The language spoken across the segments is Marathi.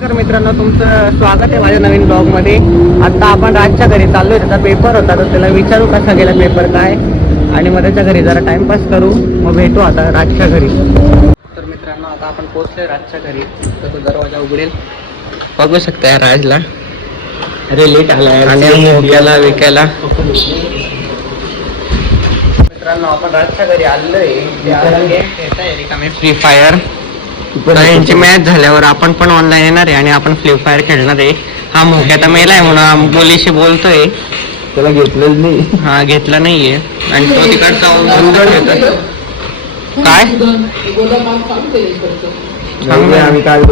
नमस्कार मित्रांनो, तुमचं स्वागत आहे माझ्या नवीन ब्लॉग मध्ये. आता आपण राजच्या घरी चाललोय. त्याचा पेपर होता तर त्याला विचारू कसा गेला पेपर काय, आणि मग त्याच्या घरी जरा टाइमपास करू. मग भेटू आता राजच्या घरी. तर मित्रांनो, आता आपण पोहोचलोय राजच्या घरी. तर तो दरवाजा उघडेल. बघू शकता राजला अरे लेट आलाय आणि मोक्याला विकायला. मित्रांनो, आपण राजच्या घरी आलोय. फ्री फायर यांची मॅच झाल्यावर आपण पण ऑनलाईन येणार आहे आणि आपण फ्री फायर खेळणार आहे. हा मोक्या आता मेला आहे म्हणून मुलीशी बोलतोय. त्याला घेतलंच नाही. हा घेतला नाहीये आणि तो तिकडचा काय आम्ही काय.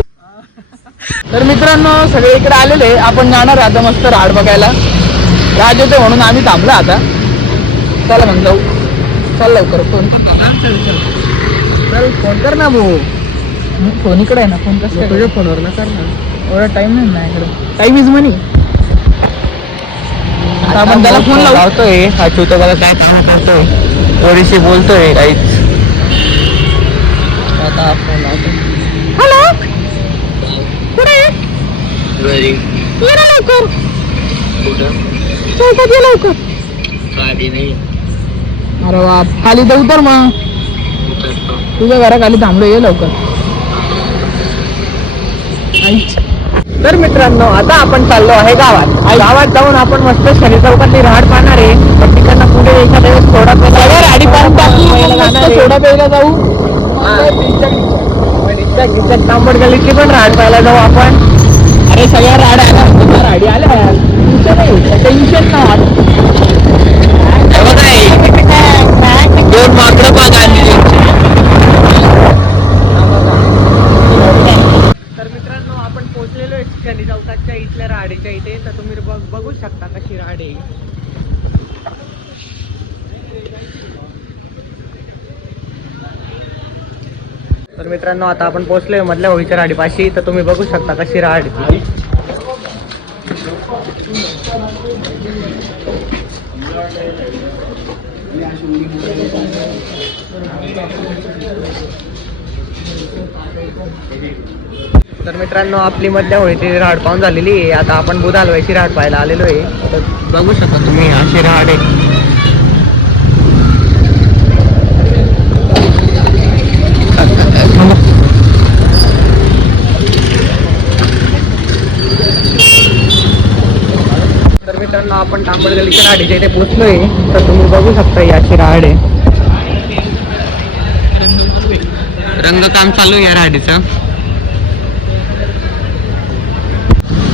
तर मित्रांनो, सगळे इकडे आलेले. आपण जाणार आता मस्त राड बघायला. राज येतो म्हणून आम्ही थांबलो आता. चला मग जाऊ. चल लवकर. फोन चल फोन कर ना भाऊ. फोन इकडे आहे ना. फोन कसं तुझ्या फोनवर ना कर ना. एवढा टाइम नाही ना इकडे. टाइम इज मनी. आपण त्याला फोन लावतोय. हा तू तर मला काय काम करतोय, पोरीशी बोलतोय काहीच. आता फोन लावतो. हॅलो, कुठे घरी. ये ना लवकर. कुठं चौकात ये लवकर. गाडी नाही. अरे बाप, खाली तर उतर मग. उतरतो. तुझ्या घराखाली थांबलो. ये लवकर. तर मित्रांनो, आता आपण चाललो आहे गावात. गावात जाऊन आपण मस्त शनी चौकातली राहड पाहणार आहे. पण तिकडनं पुढे एखाद्या वेळेस थोडा गाडी पाहून थोडा पहिला जाऊ. तांबड गलीची पण राहड पाहायला जाऊ आपण. अरे सगळ्या राड आल्या. राडी आल्या. टेन्शन ना. दोन माकडं बघा. तर मित्रांनो, आपण पोहोचलेलो आहे शनी चौकातच्या इथल्या राहाडीच्या इथे. तर तुम्ही बघू शकता कशी राहाड आहे. तर मित्रांनो, आता आपण पोहोचलोय मधल्या होळीच्या राहाडीपाशी. तर तुम्ही बघू शकता कशी राहाड आहे. तर मित्रांनो, आपली मधल्या होळीची राहाड पाहून झालेली आहे. आता आपण बुध हलवायची राहाड पाहायला आलेलो आहे. तर बघू शकता तुम्ही अशी राहाड आहे. तर मित्रांनो, आपण तांबड गलीच्या राहाडीच्या इथे पोहोचलोय. तर तुम्ही बघू शकता ही अशी राहाड आहे. रंगकाम चालू आहे या राहाडीचं.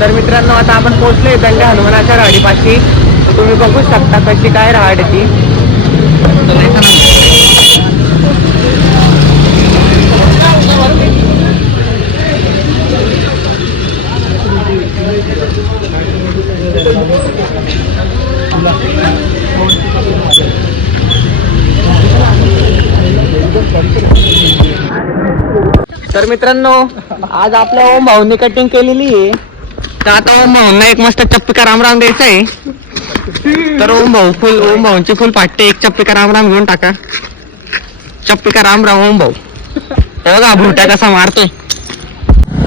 तर मित्रांनो, आता आपण पोहोचलोय दंड्या हनुमानाच्या राहाडीपाशी. तर तुम्ही बघू शकता कशी काय राहाड ती. तर मित्रांनो, आज आपल्या ओम भाऊंनी कटिंग केलेली आहे. तर आता ओम भाऊंना एक मस्त चप्पीका रामराम द्यायचा आहे. तर ओम भाऊंची फुल पाट्टे एक चप्पीका रामराम घेऊन टाका. चप्पीका रामराम ओम भाऊ. बघा भुरट्या कसा मारतोय.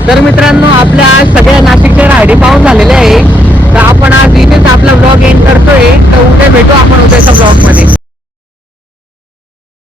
तर मित्रांनो, आपल्या आज सगळ्या नाशिकच्या राहाडी पाहून झालेल्या आहे. तर आपण आज इथेच आपला ब्लॉग एंड करतोय. तर उद्या भेटू आपण उद्याच्या ब्लॉग मध्ये.